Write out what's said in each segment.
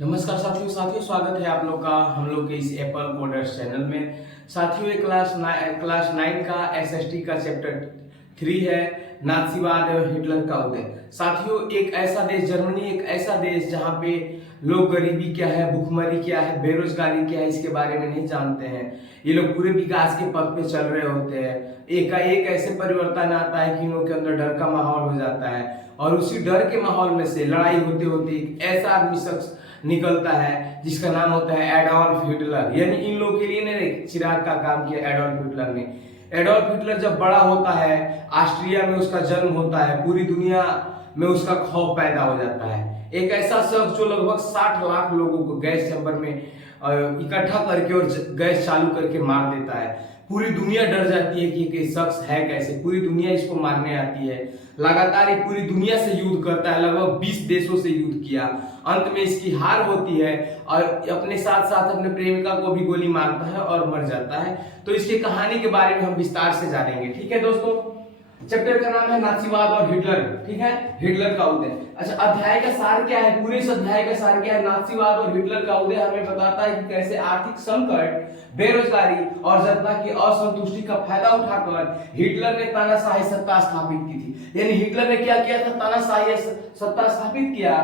नमस्कार साथियों स्वागत है आप लोग का हम लोग के इस एप्पल कोडर्स चैनल में। साथियों ये क्लास 9 का एसएसटी का चैप्टर 3 है, नाथसीवाद और हिटलर का उदय। साथियों एक ऐसा देश जर्मनी, एक ऐसा देश जहाँ पे लोग गरीबी क्या है, भुखमरी क्या है, बेरोजगारी क्या है, इसके बारे में नहीं जानते हैं। ये लोग पूरे विकास के पथ पे चल रहे होते हैं। एकाएक ऐसे परिवर्तन आता है कि इन लोगों के अंदर डर का माहौल हो जाता है और उसी डर के माहौल में से लड़ाई होते होते एक ऐसा आदमी शख्स निकलता है जिसका नाम होता है एडोल्फ हिटलर। यानी इन लोगों के लिए ने चिराग का काम किया एडोल्फ हिटलर ने। एडोल्फ हिटलर जब बड़ा होता है, ऑस्ट्रिया में उसका जन्म होता है, पूरी दुनिया में उसका खौफ पैदा हो जाता है। एक ऐसा शख्स जो लगभग 60 लाख लोगों को गैस चैम्बर में इकट्ठा करके और गैस चालू करके मार देता है। पूरी दुनिया डर जाती है कि ये शख्स है कैसे, पूरी दुनिया इसको मारने आती है। लगातार ये पूरी दुनिया से युद्ध करता है, लगभग 20 देशों से युद्ध किया। अंत में इसकी हार होती है और अपने साथ साथ अपने प्रेमिका को भी गोली मारता है और मर जाता है। तो इसकी कहानी के बारे में हम विस्तार से जानेंगे। ठीक है दोस्तों, चैप्टर का नाम है नाथसीवाद और हिटलर। ठीक है, हिटलर का उदय। अच्छा, अध्याय का सार क्या है? पूरे इस अध्याय का सार क्या है? नाथसीवाद और हिटलर का उदय हमें बताता है कि कैसे आर्थिक संकट, बेरोजगारी और जनता की असंतुष्टि का फायदा उठाकर हिटलर ने तानाशाही सत्ता स्थापित की थी। यानी हिटलर ने क्या किया था? तानाशाही सत्ता स्थापित किया।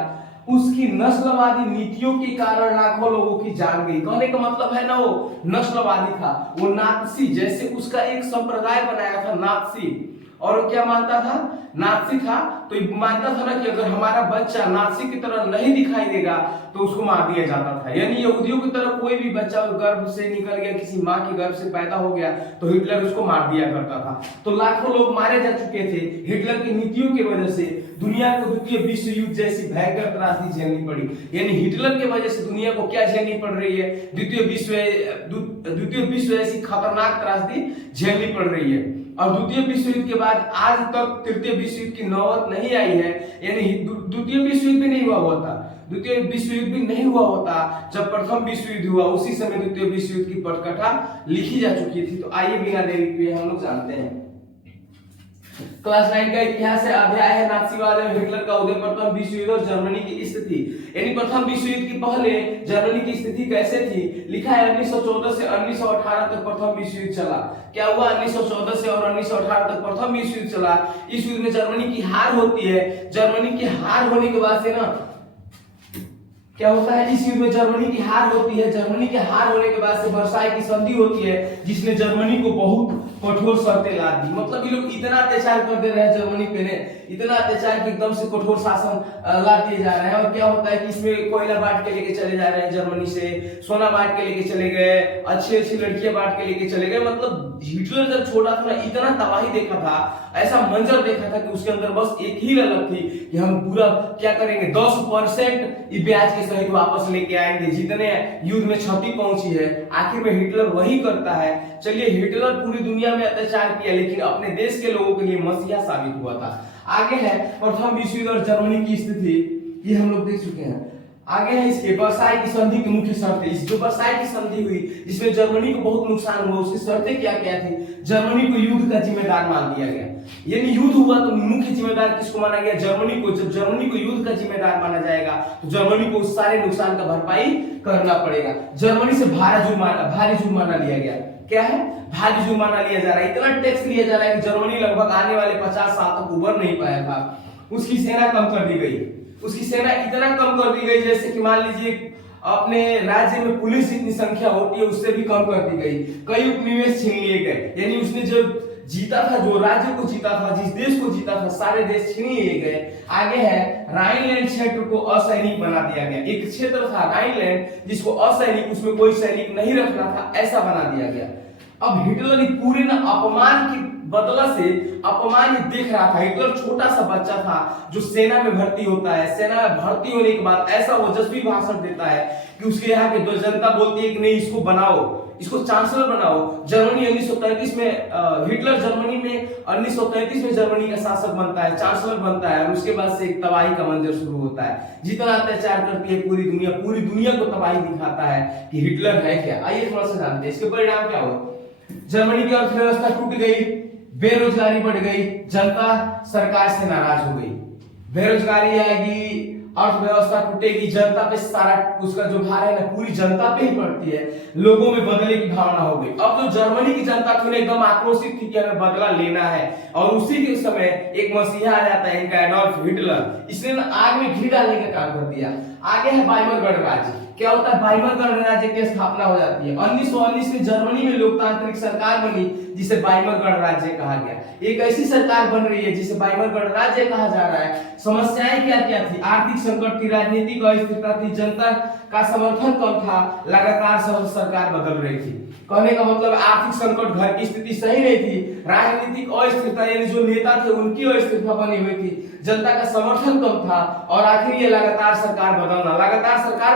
उसकी नस्लवादी नीतियों के कारण लाखों लोगों की जान गई। कहने का मतलब है ना, वो नस्लवादी था, वो नात्सी, जैसे उसका एक संप्रदाय बनाया था नात्सी। और वो क्या मानता था? नात्सी था। तो मानता था ना कि अगर हमारा बच्चा नात्सी की तरह नहीं दिखाई देगा तो उसको मार दिया जाता था। यानी यहूदियों की तरह कोई भी बच्चा गर्भ से निकल गया, किसी माँ के गर्भ से पैदा हो गया तो हिटलर उसको मार दिया करता था। तो लाखों लोग मारे जा चुके थे हिटलर की नीतियों की वजह से। दुनिया को द्वितीय विश्व युद्ध जैसी भयंकर त्रासदी झेलनी पड़ी। यानी हिटलर की वजह से दुनिया को क्या झेलनी पड़ रही है? द्वितीय विश्व ऐसी खतरनाक त्रासदी झेलनी पड़ रही है। और द्वितीय विश्व युद्ध के बाद आज तक तृतीय विश्व युद्ध की नौबत नहीं आई है। यानी द्वितीय विश्व युद्ध भी नहीं हुआ होता, द्वितीय विश्व युद्ध भी नहीं हुआ होता जब प्रथम विश्व युद्ध हुआ, उसी समय द्वितीय विश्व युद्ध की पटकथा लिखी जा चुकी थी। तो आइए बिना देरी किए हम लोग जानते हैं। क्लास 9 का इतिहास है, अध्याय है नाथसीवाद और हिटलर का उदय, प्रथम विश्व युद्ध और जर्मनी की स्थिति। यानी प्रथम विश्व युद्ध की पहले जर्मनी की स्थिति कैसे थी? लिखा है 1914 से 1918 तक प्रथम विश्व युद्ध चला। क्या हुआ? 1914 से और 1918 तक प्रथम विश्व युद्ध चला। इस युद्ध में जर्मनी की हार होती है। जर्मनी की हार होने के बाद से ना क्या होता है? इस युद्ध में जर्मनी की हार होती है। जर्मनी के हार होने के बाद से वर्साई की संधि होती है, जिसने जर्मनी को बहुत कठोर शर्तें ला दी। मतलब ये लोग इतना अत्याचार कर दे रहे हैं जर्मनी पे ने, इतना अत्याचार कि एकदम से कठोर शासन ला दिए जा रहे हैं। और क्या होता है कि इसमें कोयला बांट के लेके चले जा रहे हैं जर्मनी से, सोना बांट के लेके चले गए, अच्छी अच्छी लड़कियां बांट के लेके चले गए। मतलब हिटलर जब छोटा था ना, इतना तबाही देखा था, ऐसा मंजर देखा था कि उसके अंदर बस एक ही ललक थी कि हम पूरा क्या करेंगे, 10% ब्याज के सहित वापस लेके आएंगे जितने युद्ध में क्षति पहुंची है। आखिर में हिटलर वही करता है। चलिए, हिटलर पूरी दुनिया में अत्याचार किया लेकिन अपने देश के लोगों के लिए मसीहा साबित हुआ था। आगे है प्रथम विश्व युद्ध और जर्मनी की स्थिति, ये हम लोग देख चुके हैं। आगे है इसके वर्साई की संधि की मुख्य शर्तें। इस जो वर्साई की संधि हुई जिसमें जर्मनी को बहुत नुकसान हुआ, उसकी शर्तें क्या क्या थी? जर्मनी को युद्ध का जिम्मेदार मान दिया गया। यानी युद्ध हुआ तो मुख्य जिम्मेदार किसको माना गया? जर्मनी को। जब जर्मनी को युद्ध का जिम्मेदार माना जाएगा तो जर्मनी को उस सारे नुकसान का भरपाई करना पड़ेगा। जर्मनी से भारी जुर्माना लिया गया। क्या है? भारी जुर्माना लिया जा रहा है। इतना टैक्स लिया जा रहा है कि जर्मनी लगभग आने वाले 50 साल तक उबर नहीं पाया था। उसकी सेना कम कर दी गई। उसकी सेना इतना कम कर दी गई जैसे कि मान लीजिए अपने राज्य में पुलिस जितनी संख्या होती है उससे भी कम कर दी गई। कई उपनिवेश छीन लिए गए। यानी उसने जब जीता था, जो राज्य को जीता था, जिस देश को जीता था, सारे देश छीन लिए गए। आगे है राइनलैंड क्षेत्र को असैनिक बना दिया गया। एक क्षेत्र था राइनलैंड जिसको असैनिक, उसमें कोई सैनिक नहीं रखना था, ऐसा बना दिया गया। अब हिटलर पूरे ना अपमान की बदला से अपमान ही देख रहा था। हिटलर छोटा सा बच्चा था जो सेना में भर्ती होता है। सेना में भर्ती होने के बाद ऐसा ओजस्वी भाषण देता है कि उसके यहाँ की जनता बोलती है कि नहीं, इसको बनाओ, इसको चांसलर बनाओ। जर्मनी 1933 में हिटलर जर्मनी में 1933 में जर्मनी का शासक बनता है, चांसलर बनता है। और उसके बाद से एक तबाही का मंजर शुरू होता है। जितना अत्याचार करती है पूरी दुनिया को तबाही दिखाता है कि हिटलर है क्या। आइए थोड़ा सा जानते हैं इसके परिणाम क्या हुआ। जर्मनी की अर्थव्यवस्था टूट गई, बेरोजगारी बढ़ गई, जनता सरकार से नाराज हो गई। बेरोजगारी आएगी अर्थव्यवस्था टूटेगी, जनता पे सारा उसका जो भार है ना पूरी जनता पे ही पड़ती है। लोगों में बदले की भावना हो गई। अब जो जर्मनी की जनता थी ना एकदम आक्रोशित थी कि हमें बदला लेना है, और उसी के समय एक मसीहा आ जाता है इनका एडोल्फ हिटलर। इसने ना आग में घी डालने का काम कर दिया। आगे है वाइमर गणराज्य। क्या होता है? वाइमर गणराज्य की स्थापना हो जाती है। 1919 में जर्मनी में लोकतांत्रिक सरकार बनी जिसे वाइमर गणराज्य कहा गया। एक ऐसी सरकार बन रही है जिसे वाइमर गणराज्य कहा जा रहा है। समस्याएं क्या क्या थी? आर्थिक संकट थी, राजनीतिक अस्थिरता थी, जनता का समर्थन कम था, लगातार सरकार बदल रही थी। कहने का मतलब आर्थिक संकट, घर की स्थिति सही नहीं थी, राजनीतिक अस्थिरता यानी जो नेता थे उनकी अस्थिरता बनी हुई थी, जनता का समर्थन कम था, और आखिर ये लगातार सरकार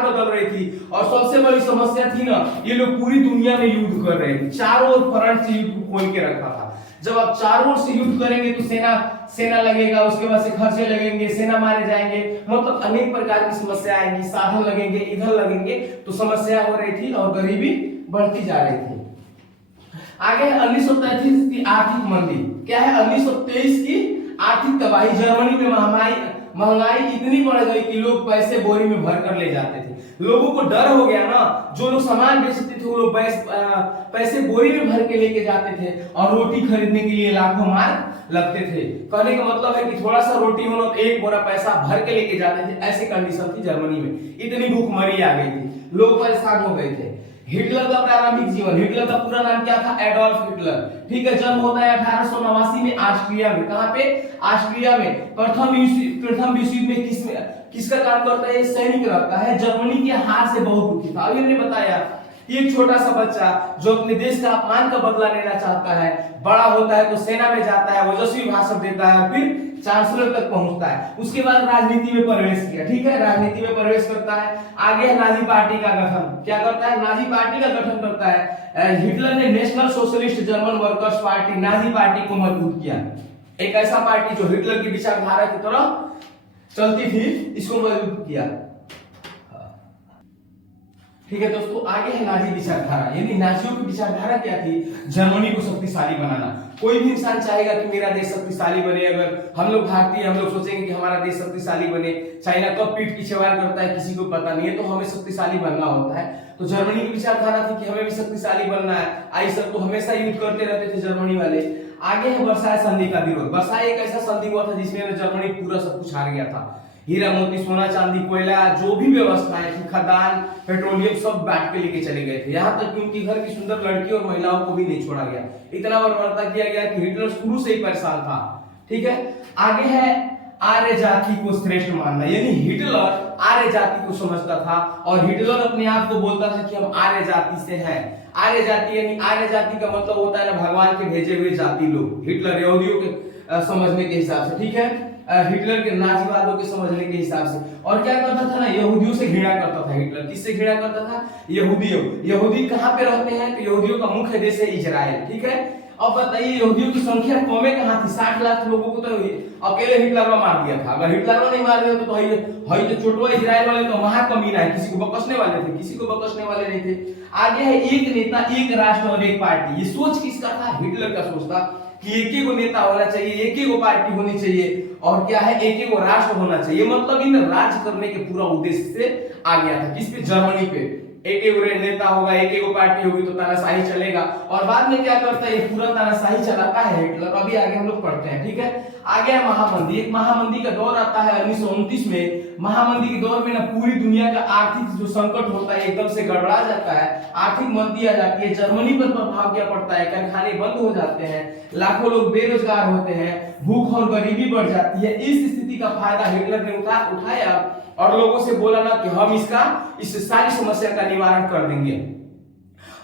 बदल रही थी। और सबसे बड़ी समस्या थी ना, ये लोग पूरी दुनिया में युद्ध कर रहे थे, चारों ओर फ्रंट से युद्ध खोल के रखा था। जब आप चारों ओर से युद्ध करेंगे तो सेना लगेगा, उसके बाद से खर्चे लगेंगे, सेना मारे जाएंगे, मतलब अनेक प्रकार की समस्या आएंगी, साधन लगेंगे, इधर लगेंगे, तो समस्या हो रही थी और गरीबी बढ़ती जा रही थी। आगे 1933 की आर्थिक मंदी। क्या है? 1923 की आर्थिक तबाही। जर्मनी में महंगाई इतनी बढ़ गई कि लोग पैसे बोरी में भर कर ले जाते थे। लोगों को डर हो गया ना, जो लोग सामान बेचते थे वो लोग पैसे बोरी में भर के लेके जाते थे, और रोटी खरीदने के लिए लाखों मार्क लगते थे। कहने का मतलब है कि थोड़ा सा रोटी हो तो एक बोरा पैसा भर के लेके जाते थे। ऐसी कंडीशन थी जर्मनी में, इतनी भूखमरी आ गई थी, लोग परेशान हो गए थे। हिटलर का प्रारंभिक जीवन। हिटलर का पूरा नाम क्या था? Adolf Hitler. ठीक है। जन्म होता है 1889 में ऑस्ट्रिया में। कहां पे? ऑस्ट्रिया में। प्रथम विश्व युद्ध में किसका काम करता है? सैनिक रहता है। जर्मनी के हार से बहुत दुखी था। अभी हमने बताया एक छोटा सा बच्चा जो अपने देश का अपमान का बदला लेना चाहता है, बड़ा होता है तो सेना में जाता है, ओजस्वी भाषण देता है, फिर चांसलर तक पहुंचता है। उसके बाद राजनीति में प्रवेश किया। ठीक है। राजनीति में प्रवेश करता है। आगे है नाजी पार्टी का गठन। क्या करता है? नाजी पार्टी का गठन करता है। हिटलर ने national socialist German workers party, Nazi party को मजबूत किया। एक ऐसा पार्टी जो हिटलर की विचारधारा की तरफ चलती थी, इसको मजबूत किया। ठीक है दोस्तों। आगे है नाजी विचारधारा। यानी नाजियों की विचारधारा क्या थी? जर्मनी को शक्तिशाली बनाना। कोई भी इंसान चाहेगा कि मेरा देश शक्तिशाली बने। अगर हम लोग भारतीय, हम लोग सोचेंगे कि हमारा देश शक्तिशाली बने। चाइना कब पीठ पीछे वार करता है किसी को पता नहीं है, तो हमें शक्तिशाली बनना होता है। तो जर्मनी की विचारधारा थी कि हमें भी शक्तिशाली बनना है। आई सब तो हमेशा युद्ध करते रहते थे जर्मनी वाले। आगे है वर्साय संधि का विरोध। वर्साय एक ऐसा संधि हुआ था जिसमें जर्मनी पूरा सब कुछ हार गया था। हीरा मोती, सोना चांदी, कोयला, जो भी व्यवस्थाएं थी, खदान, पेट्रोलियम, सब बांट के लेके चले गए थे। यहाँ तक कि उनकी घर की सुंदर लड़की और महिलाओं को भी नहीं छोड़ा गया। इतना बर्बरता किया गया कि हिटलर शुरू से ही परेशान था। ठीक है। आगे है आर्य जाति को श्रेष्ठ मानना। यानी हिटलर आर्य जाति को समझता था, और हिटलर अपने आप को बोलता था कि हम आर्य जाति से हैं। आर्य जाति यानी आर्य जाति का मतलब होता है ना भगवान के भेजे हुए जाति लोग। हिटलर यहूदियों के समझने के हिसाब से। ठीक है। हिटलर के नाजीवादों के समझने के हिसाब से। और क्या करता था ना, यहूदियों से घृणा करता था हिटलर। किससे घृणा करता था? यहूदियों। यहूदी कहां पे रहते हैं? तो यहूदियों का मुख्य देश है इजराइल। ठीक है। अब बताइए यहूदियों की संख्या कौमे कहां थी? 60 लाख लोगों को तो अकेले हिटलर ने मार दिया था। अगर हिटलर ने नहीं मार दिया तो हई तो छोटवा इजराइल वाले तो महाकमीना है, किसी को बकसने वाले थे, किसी को बकसने वाले नहीं थे। आगे है एक नेता, एक राष्ट्र और एक पार्टी। ये सोच किसका था? हिटलर का सोच था कि एक ही को नेता होना चाहिए, एक ही को पार्टी होनी चाहिए, और क्या है, एक ही को राष्ट्र होना चाहिए। मतलब इन राज्य करने के पूरा उद्देश्य से आ गया था। किस पे? जर्मनी पे। एक ही नेता होगा, एक ही को पार्टी होगी तो तानाशाही चलेगा। और बाद में क्या करता है? ये पूरा तानाशाही चलाता है हिटलर। अभी आगे हम लोग पढ़ते हैं। ठीक है। आगे है महामंदी। एक महामंदी का दौर आता है 1929 में। महामंदी के दौर में ना पूरी दुनिया का आर्थिक जो संकट होता है एकदम से गड़बड़ा जाता है, आर्थिक मंदी आ जाती है। जर्मनी पर प्रभाव क्या पड़ता है? कारखाने बंद हो जाते हैं, लाखों लोग बेरोजगार होते हैं, भूख और गरीबी बढ़ जाती है। इस स्थिति का फायदा हिटलर ने उठाया और लोगों से बोला ना कि हम इस सारी समस्या का निवारण कर देंगे।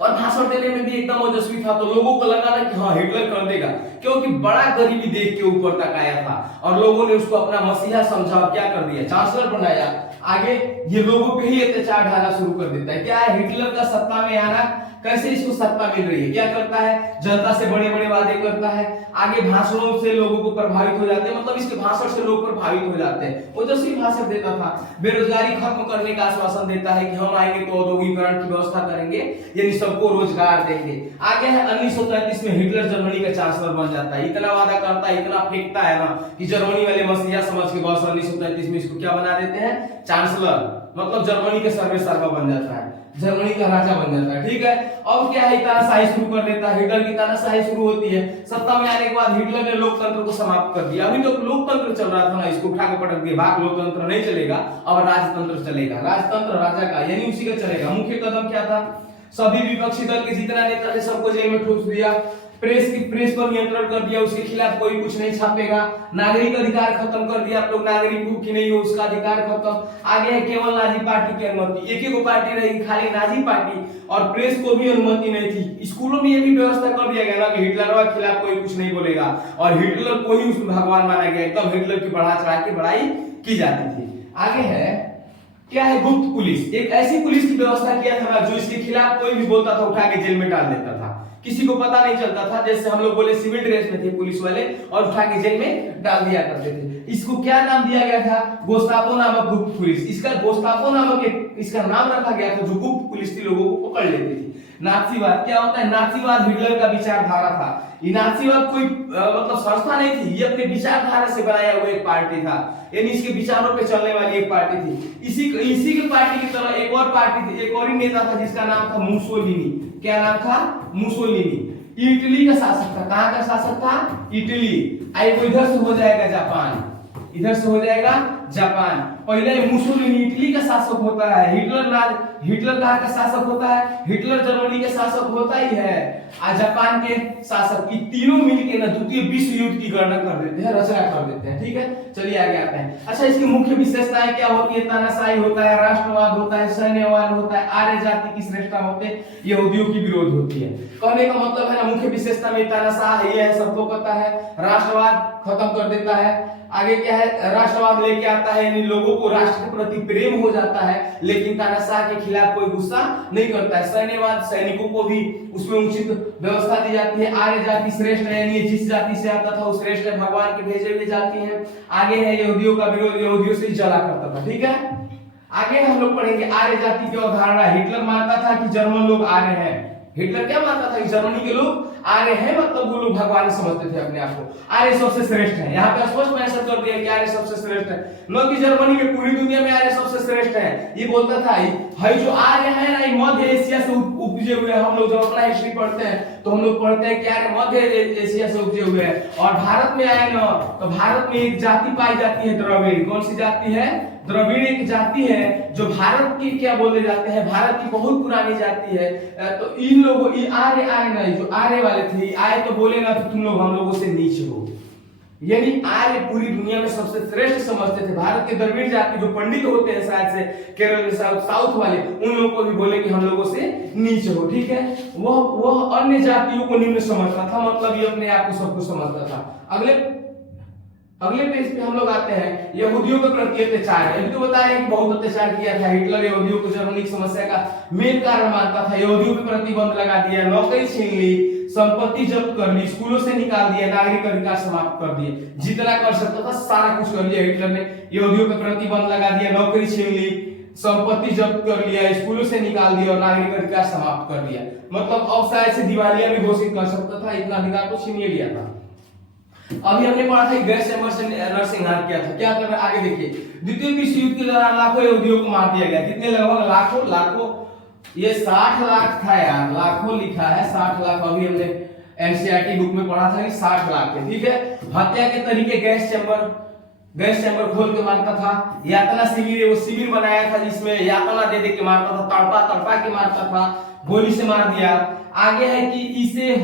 और भाषण देने में भी एकदम ओजस्वी था, तो लोगों को लगा ना कि हाँ हिटलर कर देगा, क्योंकि बड़ा गरीबी देख के ऊपर तक आया था और लोगों ने उसको अपना मसीहा समझा, क्या कर दिया? चांसलर बनाया। आगे ये लोगों पे ही अत्याचार ढाना शुरू कर देता है। क्या है? हिटलर का सत्ता में आना, कैसे इसको सत्ता मिल रही है? क्या करता है? जनता से बड़े बड़े वादे करता है। आगे भाषणों से लोगों को प्रभावित हो जाते हैं, मतलब इसके भाषण से लोग प्रभावित हो जाते हैं। वो जैसे भाषण देता था, बेरोजगारी खत्म करने का आश्वासन देता है कि हम आएंगे तो औद्योगिकरण की व्यवस्था करेंगे, यानी सबको रोजगार देंगे। आगे है 1933 में हिटलर जर्मनी का चांसलर बन बन जाता है, इतना वादा करता है, इतना फेंकता है ना कि जर्मनी वाले मसीहा समझ के बस 1933 में इसको क्या बना देते हैं, चांसलर, मतलब जर्मनी के सर्वे सर्वा बन जाता है, जर्मनी का राजा बन जाता है। ठीक है, अब क्या है, तानाशाही शुरू कर देता है, हिटलर की तानाशाही शुरू होती है। सत्ता में आने के बाद हिटलर ने लोकतंत्र को समाप्त कर दिया। अभी तो लोकतंत्र चल रहा था ना, इसको उठा के पटक दिया, भाग लोकतंत्र नहीं चलेगा, अब राजतंत्र चलेगा, राजतंत्र राजा का यानी उसी का चलेगा। मुख्य कदम क्या था, सभी विपक्षी दल के जितना नेता थे सबको जेल में ठूस दिया, प्रेस पर नियंत्रण कर दिया, उसके खिलाफ कोई कुछ नहीं छापेगा, नागरिक अधिकार खत्म कर दिया, आप लोग नागरिक हो कि नहीं हो उसका अधिकार खत्म। आगे है केवल नाजी पार्टी की अनुमति, एक ही पार्टी रहेगी खाली नाजी पार्टी, और प्रेस को भी अनुमति नहीं थी। स्कूलों में ये भी व्यवस्था कर दिया गया ना कि हिटलर के खिलाफ कोई कुछ नहीं बोलेगा, और हिटलर को ही उसमें भगवान माना गया, एकदम हिटलर की बढ़ा चढ़ा के बड़ाई की जाती थी। आगे है क्या है, गुप्त पुलिस, एक ऐसी पुलिस की व्यवस्था किया था ना जो इसके खिलाफ कोई भी बोलता था उठा के जेल में डाल देता था, किसी को पता नहीं चलता था। जैसे हम लोग बोले सिविल ड्रेस में थे पुलिस वाले और उठा के जेल में डाल दिया करते थे। इसको क्या नाम दिया गया था, गेस्टापो नामक गुप्त पुलिस। इसका गेस्टापो नामक इसका नाम रखा गया था जो गुप्त पुलिस थी, लोगों को पकड़ लेती थी। नाथीवाद क्या होता है, नाथीवाद हिटलर का विचारधारा था। ये नाथीवाद कोई मतलब संस्था नहीं थी, ये अपने विचारधारा से बनाया हुआ एक पार्टी था, यानी इसके विचारों पे चलने वाली एक पार्टी थी। इसी की पार्टी की तरह एक और पार्टी थी, एक और ही नेता था जिसका नाम था मुसोलिनी। क्या नाम था, मुसोलिनी। इटली का शासक था, कहां का शासक था, इटली। आई वो इधर से हो जाएगा जापान, इधर से हो जाएगा जापान। पहले मुसोलिनी इटली का शासक होता है, हिटलर कहां का शासक होता है, हिटलर जर्मनी के शासक होता ही है, और जापान के शासक। की तीनों मिलकर ना द्वितीय विश्व युद्ध की गणना कर देते हैं, रचना कर देते हैं। ठीक है, चलिए आगे आते हैं। अच्छा, इसकी मुख्य विशेषताएं क्या होती है, तानाशाही होता है, राष्ट्रवाद होता है, सैन्यवाद होता है, आर्य जाति की श्रेष्ठता होते हैं, यहूदियों की विरोध होती है। कहने का मतलब है ना, मुख्य विशेषता में तानाशाह ये है, सबको पता है, राष्ट्रवाद खत्म कर देता है। आगे क्या है, राष्ट्रवाद लेके आता है, यानी लोगों को राष्ट्र के प्रति प्रेम हो जाता है, लेकिन तानाशाह के खिलाफ कोई गुस्सा नहीं करता है। सैन्यवाद, सैनिकों को भी उसमें उचित व्यवस्था दी जाती है। आर्य जाति श्रेष्ठ है, यानी जिस जाति से आता था वो श्रेष्ठ है, भगवान के भेजे हुए जाति है। आगे है यहूदियों का विरोध, यहूदियों से जला करता था। ठीक है, आगे हम लोग पढ़ेंगे आर्य जाति की अवधारणा। हिटलर मानता था कि जर्मन लोग आर्य हैं। हिटलर क्या मानता था कि जर्मनी के लोग आर्य हैं, मतलब वो लोग भगवान समझते थे अपने आप को, आर्य सबसे श्रेष्ठ है। यहाँ पे स्पष्ट मेंशन कर दिया कि आर्य सबसे श्रेष्ठ है, न कि जर्मनी में, पूरी दुनिया में आर्य सबसे श्रेष्ठ है। ये बोलता था भाई जो आर्य है ना, ये मध्य एशिया से उपजे हुए हैं। हम लोग जब अपना हिस्ट्री पढ़ते हैं तो हम लोग पढ़ते हैं कि आर्य मध्य एशिया से उपजे हुए हैं, और भारत में आए ना तो भारत में एक जाति पाई जाती है, द्रविड़। कौन सी जाति है, द्रविड़ एक जाति है जो भारत की क्या बोले जाते हैं, भारत की बहुत पुरानी जाति है। तो इन लोगों आर्य आए ना, जो आर्य वाले थे आए तो बोले ना तो तुम लोग हम लोगों से नीचे हो, यानी आर्य पूरी दुनिया में सबसे श्रेष्ठ समझते थे। भारत के द्रविड़ जाति जो पंडित होते हैं शायद से केरल में साउथ वाले, उन लोगों को भी बोले कि हम लोगों से नीचे हो। ठीक है, वह अन्य जातियों को निम्न समझता था, मतलब ये अपने आप को सब कुछ समझता था। अगले पेज पे हम लोग आते हैं, यहूदियों के प्रति अत्याचार। अभी तो बताया कि बहुत अत्याचार किया था हिटलर, यहूदियों को जर्मनी की समस्या का मेन कारण मानता था। यहूदियों पे प्रतिबंध लगा दिया, नौकरी छीन ली, संपत्ति जब्त कर ली, स्कूलों से निकाल दिया, नागरिक अधिकार समाप्त कर दिए, जितना कर सकता था सारा कुछ कर लिया हिटलर ने। यहूदियों पे प्रतिबंध लगा दिया, नौकरी छीन ली, संपत्ति जब्त कर लिया, स्कूलों से निकाल दिया और नागरिक अधिकार समाप्त कर दिया। मतलब अब शायद से दिवालिया भी घोषित कर सकता था, इतना अधिकार तो छीन लिया था। अभी हमने पढ़ा था गैस चैम्बर से नरसंहार किया था। क्या कर रहा है, आगे देखिए। द्वितीय विश्व युद्ध के दौरान लाखों यहूदियों को मार दिया गया। कितने, लगभग लाखों, ये 60 लाख था यार, लाखों लिखा है, 60 लाख। अभी हमने एनसीईआरटी बुक में पढ़ा था कि 60 लाख थे। ठीक है, हत्या के तरीके गैस चैम्बर खोल के मारता था। यातना शिविर, वो शिविर बनाया था जिसमें यातना दे दे के मारता था, तड़पा के मारता था, गोली से मार दिया। आगे है कि इसे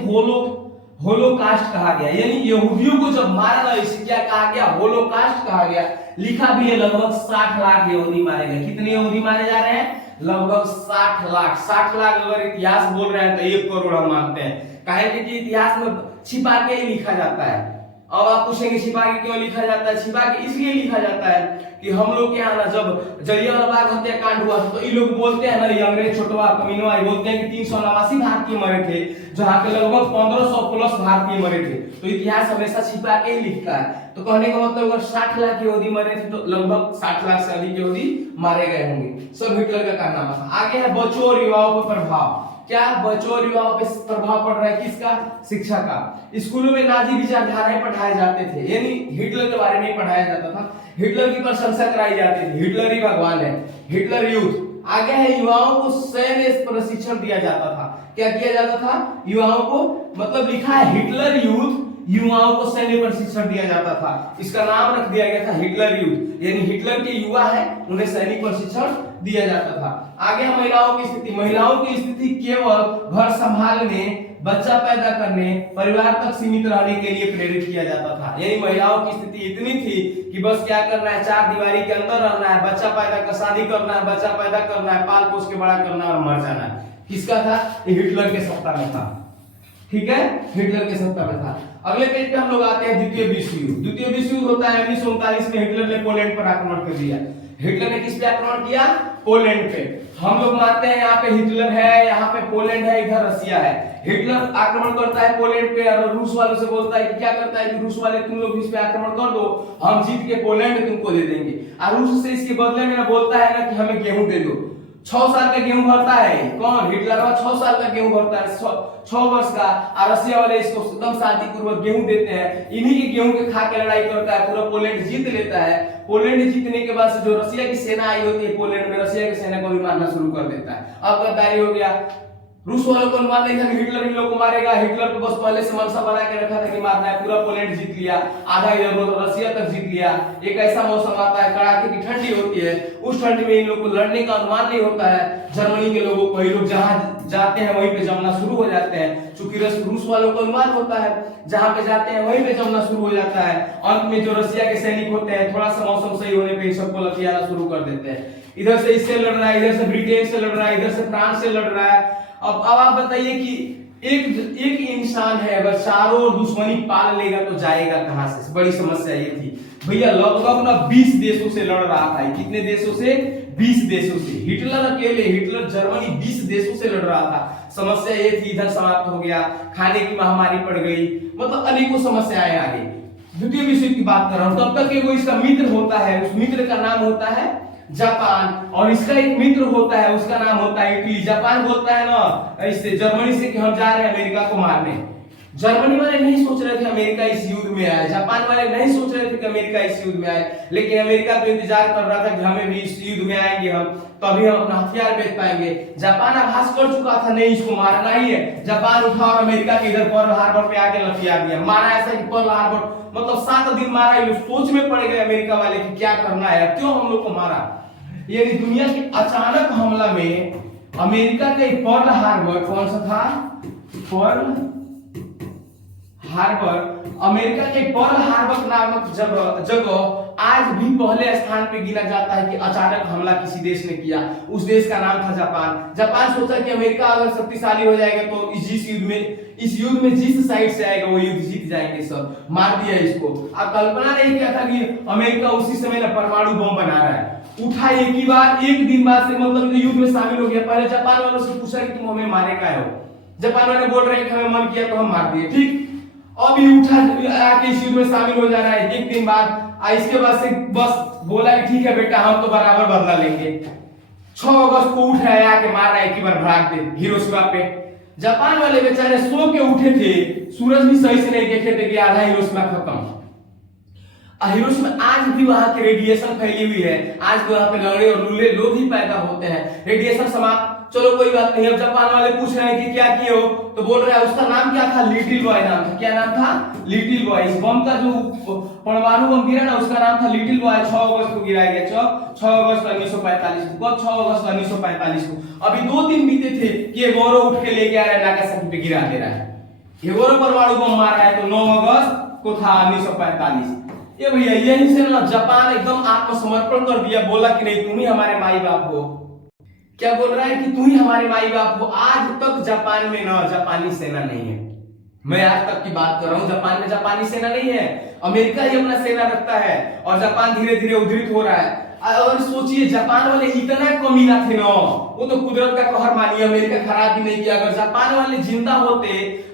होलोकास्ट कहा गया, यानी यहूदियों को जब मारा ना इसे क्या कहा गया, होलोकास्ट कहा गया। लिखा भी है लगभग 60 लाख यहूदी मारे गए। कितने यहूदी मारे जा रहे हैं, लगभग 60 लाख। 60 लाख अगर इतिहास बोल रहे हैं तो 1 करोड़ हम मानते हैं, काहे कि इतिहास में छिपा के ही लिखा जाता है। अब आप पूछेंगे छिपा के क्यों लिखा जाता है, छिपा के इसलिए लिखा जाता है कि हम लोग के यहाँ ना जब जलियांवाला बाग हत्याकांड हुआ तो ये लोग बोलते हैं ना, ये अंग्रेज छोटवा कमीनवा बोलते हैं कि 389 भारतीय मरे थे, जहाँ पे लगभग 1500 प्लस भारतीय मरे थे। तो इतिहास हमेशा छिपा के ही लिखता है। तो कहने का मतलब अगर 60 लाख यहूदी मरे थे तो लगभग 60 लाख से अधिक यहूदी मारे गए होंगे। सब हिटलर का कारनामा था। आगे है बच्चों और युवाओं पर प्रभाव। क्या बच्चों और युवाओं पे प्रभाव पड़ रहा है किसका? शिक्षा का। स्कूलों में नाजी विचारधाराएं पढ़ाए जाते थे, यानी हिटलर के बारे में ही पढ़ाया जाता था, हिटलर की प्रशंसा कराई जाती थी, हिटलर ही भगवान है, हिटलर यूथ। आगे है युवाओं को सैन्य प्रशिक्षण दिया जाता था। क्या किया जाता था? युवाओं को, मतलब लिखा है हिटलर यूथ, युवाओं को सैन्य प्रशिक्षण दिया जाता था। इसका नाम रख दिया गया था हिटलर यूथ, यानी हिटलर के युवा है, उन्हें सैनिक प्रशिक्षण दिया जाता था। आगे महिलाओं की स्थिति। महिलाओं की स्थिति केवल घर संभालने, बच्चा पैदा करने, परिवार तक सीमित रहने के लिए प्रेरित किया जाता था। यानी महिलाओं की स्थिति इतनी थी कि बस क्या करना है, चार दीवारी के अंदर रहना है, बच्चा पैदा कर, शादी करना है, बच्चा पैदा करना है, पाल पोस के बड़ा करना और मर जाना है। किसका था? ये हिटलर के सत्ता में था। ठीक है, हिटलर के सत्ता में था। अगले पेज पे हम लोग आते हैं द्वितीय विश्व युद्ध। द्वितीय विश्व युद्ध होता है 1939 में। हिटलर ने पोलैंड पर आक्रमण कर दिया। हिटलर ने किस पे आक्रमण किया? पोलैंड पे। हम लोग मानते हैं यहाँ पे हिटलर है, यहाँ पे पोलैंड है, इधर रसिया है। हिटलर आक्रमण करता है पोलैंड पे और रूस वालों से बोलता है कि क्या करता है कि रूस वाले तुम लोग इस पे आक्रमण कर दो, हम जीत के पोलैंड तुमको दे देंगे। और रूस से इसके बदले में बोलता है ना कि हमें गेहूं दे दो। 6 साल का गेहूं भरता है कौन? हिटलर। 6 साल का गेहूं भरता है, 6 वर्ष का। और रसिया वाले इसको एकदम शांतिपूर्वक गेहूं देते हैं। इन्हीं के गेहूं के खा के लड़ाई करता है, पूरा पोलैंड जीत लेता है। पोलैंड जीतने के बाद जो रसिया की सेना आई होती है पोलैंड में, रसिया की सेना को भी मारना शुरू कर देता है। अब गद्दारी हो गया। रूस वालों को अनुमान नहीं था कि हिटलर इन लोगों को मारेगा। हिटलर को बस पहले से मनसा बना के रखा था कि मारना है। पूरा पोलैंड जीत लिया, आधा इधर रसिया तक जीत लिया। एक ऐसा मौसम आता है, कड़ाके की ठंडी होती है, उस ठंड में इन लोगों को लड़ने का अनुमान नहीं होता है। जर्मनी के लोगों को, ये लोग जहां जाते हैं वहीं पे जमना शुरू हो जाते हैं। चूंकि रूस वालों को अनुमान होता है, जहां पे जाते हैं वहीं पे जमना शुरू हो जाता है। अंत में जो रसिया के सैनिक होते हैं, थोड़ा सा मौसम सही होने पे सबको लतियाना शुरू कर देते हैं। इधर से इससे लड़ रहा है, इधर से ब्रिटेन से लड़ रहा है, इधर से फ्रांस से लड़ रहा है। अब आप बताइए कि एक इंसान है, अगर चारों दुश्मनी पाल लेगा तो जाएगा कहां से? बड़ी समस्या ये थी भैया। लगभग ना 20 देशों से लड़ रहा था। कितने देशों से? 20 देशों से। हिटलर अकेले, हिटलर जर्मनी 20 देशों से लड़ रहा था। समस्या ये थी, इधर समाप्त हो गया, खाने की महामारी पड़ गई, मतलब अनेकों समस्याएं आ गई। द्वितीय विश्व युद्ध की बात कर रहा हूं। तब तक एगो इसका मित्र होता है, उस मित्र का नाम होता है जापान, और इसका एक मित्र होता है, उसका नाम होता है इटली। जापान बोलता है ना इससे, जर्मनी से कि हम जा रहे हैं अमेरिका को मारने। जर्मनी वाले नहीं सोच रहे थे अमेरिका इस युद्ध में आए, जापान वाले नहीं सोच रहे थे कि अमेरिका इस युद्ध में आए, लेकिन अमेरिका तो इंतजार कर रहा था कि हमें भी इस युद्ध में आएंगे हम, तभी हम अपना हथियार बेच पाएंगे। जापान आभास कर चुका था नहीं इसको मारना ही है। जापान उठा और अमेरिका के इधर पर्ल हार्बर पे आके लतिया दिया। मारा ऐसा कि पर्ल हार्बर मतलब 7 दिन मारा। ये सोच में पड़ गए अमेरिका वाले कि क्या करना है, क्यों हम लोग को मारा। यानी दुनिया के अचानक हमला में अमेरिका के पर्ल हार्बर, कौन सा था? पर्ल हार्बर, अमेरिका के पर्ल हार्बर नामक जगह आज भी पहले स्थान पे गिना जाता है कि अचानक हमला किसी देश ने किया। उस देश का नाम था जापान। जापान सोचा कि अमेरिका अगर शक्तिशाली हो जाएगा तो इस युद्ध में जिस साइड से आएगा वो युद्ध जीत जाएंगे सब। मार दिया इसको। अब कल्पना नहीं किया था कि अमेरिका उसी समय ना परमाणु बम बना रहा है। उठा एक ही बार, एक दिन बाद से मतलब युद्ध में शामिल हो गया। पहले जापान वालों से पूछा कि तुम हमें मारे का हो? जापान वाले बोल रहे हैं कि हमें मन किया तो हम मार दिए। ठीक, अभी उठा आके इस युद्ध में शामिल हो जाना है एक दिन बाद। इसके बाद से बस बोला कि ठीक है बेटा, हम तो बराबर बदला लेंगे। 6 अगस्त को उठ रहा है, आके मार रहा है एक ही बार, भाग दे हिरोशिमा पे। जापान वाले बेचारे सो के उठे थे, सूरज भी सही से नहीं देखे थे कि आधा हिरोशिमा खत्म। हिरोशिमा आज भी वहां की रेडिएशन फैली हुई है। आज भी वहां पे लड़े और लूले लोग ही पैदा होते हैं। रेडिएशन समाप्त, चलो कोई बात नहीं। अब जापान वाले पूछ रहे हैं कि क्या किए हो, तो बोल रहे हैं उसका नाम क्या था? लिटिल बॉय नाम था। क्या नाम था? Little boy. इस बम का जो परमाणु बम गिरा ना, उसका नाम था लिटिल बॉय। 6 अगस्त को गिराया गया। 6 अगस्त 1945 को। 6 अगस्त 1945 को। अभी 2 दिन बीते थे कि ये गौरव उठ के लेके आ रहा है, नागासाकी पे गिरा दे रहा है। ये गौरव परमाणु बम मार रहा है। तो 9 अगस्त को था 1945। ये भैया यही से ना जापान एकदम आत्मसमर्पण कर दिया। बोला कि नहीं, तुम ही हमारे माई बाप हो। क्या बोल रहा है कि तुम ही हमारे माई बाप हो। आज तक जापान में ना जापानी सेना नहीं है। मैं आज तक की बात कर रहा हूं, जापान में जापानी सेना नहीं है। अमेरिका ही अपना सेना रखता है और जापान धीरे धीरे उद्धृत हो रहा है। और सोचिए जापान वाले इतना कमीना थे ना, वो तो कुदरत का कहर मानिए, अमेरिका खराब भी नहीं किया। अगर जापान वाले जिंदा होते,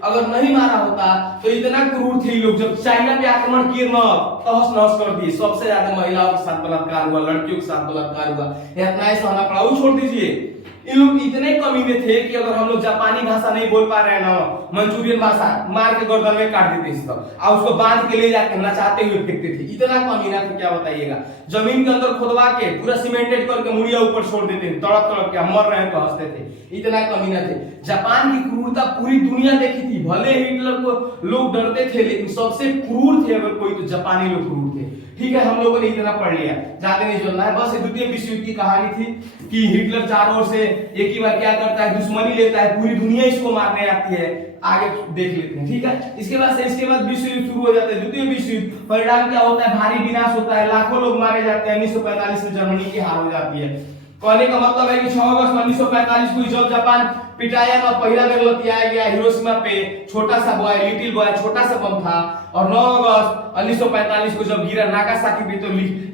अगर नहीं मारा होता तो इतना क्रूर थे लोग। जब चाइना पे आक्रमण किए ना, तहस नहस कर दिए। सबसे ज्यादा महिलाओं के साथ बलात्कार हुआ, लड़कियों के साथ बलात्कार हुआ। इतना ऐसा होना पड़ा। वो छोड़ दीजिए, इन लोग इतने कमीने थे कि अगर हम लोग जापानी भाषा नहीं बोल पा रहे हैं ना, मंचूरियन भाषा मार के गर्दन में काट देते थे और उसको बांध के ले जाके नचाते हुए फेंकते थे। इतना कमीना था, क्या बताइएगा। जमीन के अंदर खोदवा के पूरा सीमेंटेड करके मुड़िया ऊपर छोड़ देते थे, तड़प तड़प के मर रहे हैं तो हंसते थे, इतना कमीना थे। जापान की क्रूरता पूरी दुनिया देखी थी। भले हिटलर को लोग डरते थे, लेकिन सबसे क्रूर थे अगर कोई तो जापानी लोग क्रूर थे। ठीक है, हम लोगों ने इतना पढ़ लिया, ज्यादा नहीं चलना है। बस द्वितीय विश्व युद्ध की कहानी थी कि हिटलर चारों ओर से एक ही बार क्या करता है, दुश्मनी लेता है, पूरी दुनिया इसको मारने आती है। आगे देख लेते हैं, ठीक है। इसके बाद विश्व युद्ध शुरू हो जाता है, द्वितीय विश्व युद्ध। परिणाम क्या होता है, भारी विनाश होता है, लाखों लोग मारे जाते हैं। 1945 में जर्मनी की हार हो जाती है। कहने का मतलब है कि 6 अगस्त 1945 को जब जापान पिटाया तो पहला बेर लतियाया गया हिरोशिमा पे, छोटा सा बॉय, लिटिल बॉय, छोटा सा बम था। और 9 अगस्त 1945 को जब गिरा नागासाकी पे, तो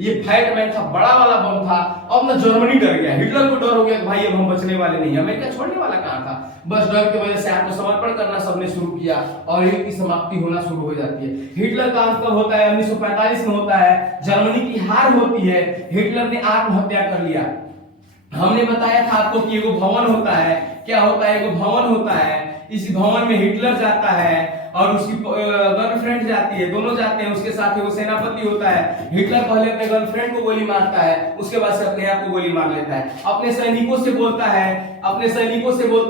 ये फैट मैन था, बड़ा वाला बम था। अब ना जर्मनी डर गया, हिटलर को डर हो गया कि भाई अब हम बचने वाले नहीं, अमेरिका छोड़ने वाला कहां था। बस डर की वजह से आत्मसमर्पण करना सबने शुरू किया और युद्ध की समाप्ति होना शुरू हो जाती है। हिटलर का अंत कब होता है, 1945 में होता है। जर्मनी की हार होती है, हिटलर ने आत्महत्या कर लिया। हमने बताया था आपको कि एगो भवन होता है, क्या होता है, एगो भवन होता है। इस भवन में हिटलर जाता है और उसकी गर्लफ्रेंड जाती है, दोनों जाते हैं। उसके साथ वो सेनापति होता है। हिटलर पहले अपने गर्लफ्रेंड को गोली मारता है, उसके बाद से अपने आप को गोली मार लेता है। अपने सैनिकों से बोलता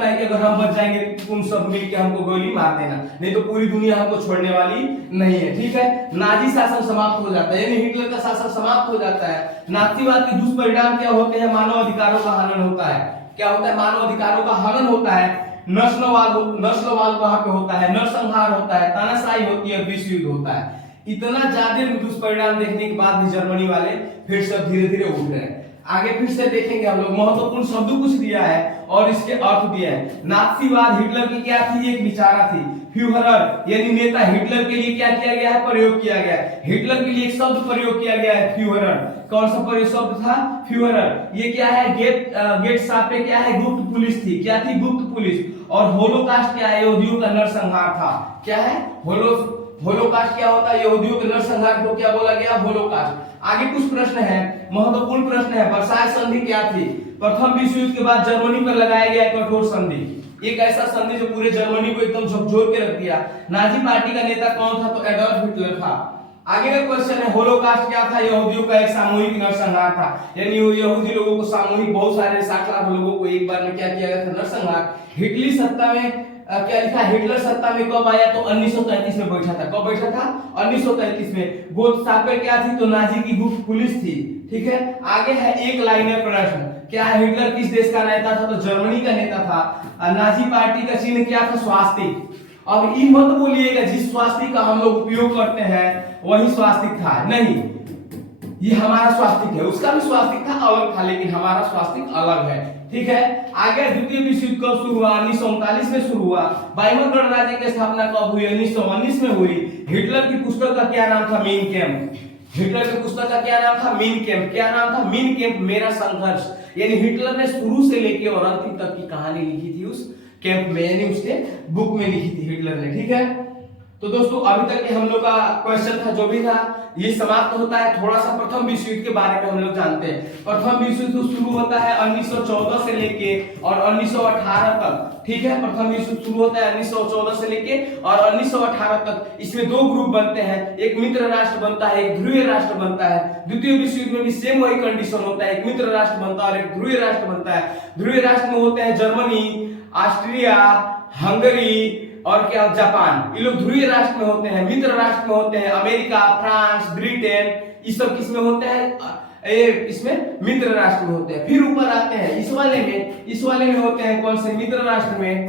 है कि अगर हम बच जाएंगे तुम सब मिलकर हमको गोली मार देना, नहीं तो पूरी दुनिया हमको छोड़ने वाली नहीं है। ठीक है, नाजी शासन समाप्त हो जाता है, यानी हिटलर का शासन समाप्त हो जाता है। नाजीवाद के दुष्परिणाम क्या होते हैं, मानव अधिकारों का हनन होता है। क्या होता है, मानव अधिकारों का हनन होता है। नस्लवाद वहां पे होता है, नरसंहार होता है, तानाशाही होती है, विश्व युद्ध होता है। इतना ज्यादा दुष्परिणाम देखने के बाद भी जर्मनी वाले फिर सब धीरे धीरे उठ रहे हैं। आगे फिर से देखेंगे हम लोग। महत्वपूर्ण शब्द कुछ दिया है और इसके अर्थ दिया है। नाजीवाद हिटलर की क्या थी, एक विचारा थी। फ्यूहरर यानी नेता, हिटलर के लिए क्या किया गया है, प्रयोग किया गया है। हिटलर के लिए एक शब्द प्रयोग किया गया है, फ्यूहरर। कौन सा शब्द था, फ्यूहरर। ये क्या है, गेटशापे क्या है, गुप्त पुलिस थी। क्या थी, गुप्त पुलिस। और होलोकास्ट क्या है, यहूदियों का नरसंहार था। क्या है, होलोकास्ट क्या होता है, यहूदियों के नरसंहार को क्या बोला गया, होलोकास्ट। आगे कुछ प्रश्न है, महत्वपूर्ण प्रश्न है। वर्साय संधि क्या थी, प्रथम विश्व युद्ध के बाद जर्मनी पर लगाया गया कठोर संधि। एक ऐसा संधि जो पूरे जर्मनी को एकदम झकझोर के रख दिया। नाजी पार्टी का नेता कौन था, तो एडोल्फ हिटलर था। आगे का क्वेश्चन है, होलोकास्ट क्या था, यहूदियों का एक सामूहिक नरसंहार था। यानी यहूदी लोगों को सामूहिक, बहुत सारे 60 लाख लोगों को एक बार में क्या किया गया था, नरसंहार। हिटलर सत्ता में क्या लिखा, हिटलर सत्ता में कब आया, तो 1933 में बैठा था। कब बैठा था, 1933 में। गेटशापे क्या थी, तो नाजी की गुप्त पुलिस थी। ठीक है, आगे है एक लाइनर प्रश्न। क्या है, हिटलर किस देश का नेता था, तो जर्मनी का नेता था। नाजी पार्टी का चिन्ह क्या था, स्वास्तिक। अब ये मत बोलिएगा जिस स्वास्तिक का हम लोग उपयोग करते हैं वही स्वास्तिक था, नहीं, ये हमारा स्वास्तिक है। उसका भी स्वास्तिक था, अलग था, लेकिन हमारा स्वास्तिक अलग है। ठीक है, आगे द्वितीय विश्व युद्ध कब शुरू हुआ, 1939 में शुरू हुआ। वाइमर गणराज्य की स्थापना कब हुई, 1919 में हुई। हिटलर की पुस्तक का क्या नाम था, मीन कैम्प। हिटलर की पुस्तक का क्या नाम था, मीन कैम्प। क्या नाम था, मीन कैम्प, मेरा संघर्ष। यानी हिटलर ने शुरू से लेकर और अंतिम तक की कहानी लिखी थी उस कैंप में, यानी उसके बुक में लिखी थी हिटलर ने। ठीक है, तो दोस्तों अभी तक के हम लोग का क्वेश्चन था, जो भी था ये समाप्त होता है। थोड़ा सा प्रथम विश्व युद्ध के बारे में हम लोग जानते हैं। प्रथम विश्व युद्ध शुरू होता है 1914 से लेके और 1918 तक। ठीक है, प्रथम विश्व युद्ध शुरू होता है 1914 से लेके और 1918 तक। इसमें दो ग्रुप बनते हैं, एक मित्र राष्ट्र बनता है, एक ध्रुवीय राष्ट्र बनता है। द्वितीय विश्व युद्ध में भी सेम वही कंडीशन होता है, एक मित्र राष्ट्र बनता है और एक ध्रुवीय राष्ट्र बनता है। ध्रुवीय राष्ट्र में होते हैं जर्मनी, ऑस्ट्रिया, हंगरी और क्या, जापान। ये लोग ध्रुवीय राष्ट्र में होते हैं। मित्र राष्ट्र में होते हैं अमेरिका, फ्रांस, ब्रिटेन, ये सब किसमें होते हैं, इसमें मित्र राष्ट्र में होते हैं। फिर ऊपर आते हैं इस वाले में होते हैं कौन से, मित्र राष्ट्र में।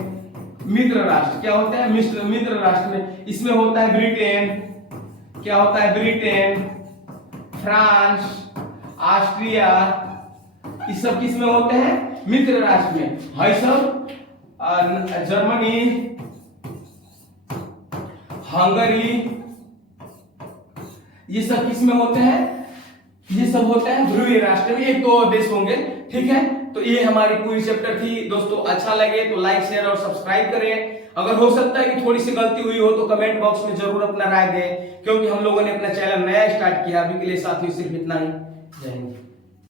मित्र राष्ट्र क्या होता है, मित्र राष्ट्र में इसमें होता है ब्रिटेन, क्या होता है, ब्रिटेन, फ्रांस, ऑस्ट्रिया, ये सब किसमें होते हैं, मित्र राष्ट्र में। है सब जर्मनी, हंगरी, ये सब किसमें होते हैं, ये सब होते हैं ध्रुवीय राष्ट्र में। एक दो देश होंगे। ठीक है, तो ये हमारी पूरी चैप्टर थी दोस्तों। अच्छा लगे तो लाइक, शेयर और सब्सक्राइब करें। अगर हो सकता है कि थोड़ी सी गलती हुई हो तो कमेंट बॉक्स में जरूर अपना राय दें, क्योंकि हम लोगों ने अपना चैनल नया स्टार्ट किया। अभी के लिए साथियों सिर्फ इतना ही। जय हिंद।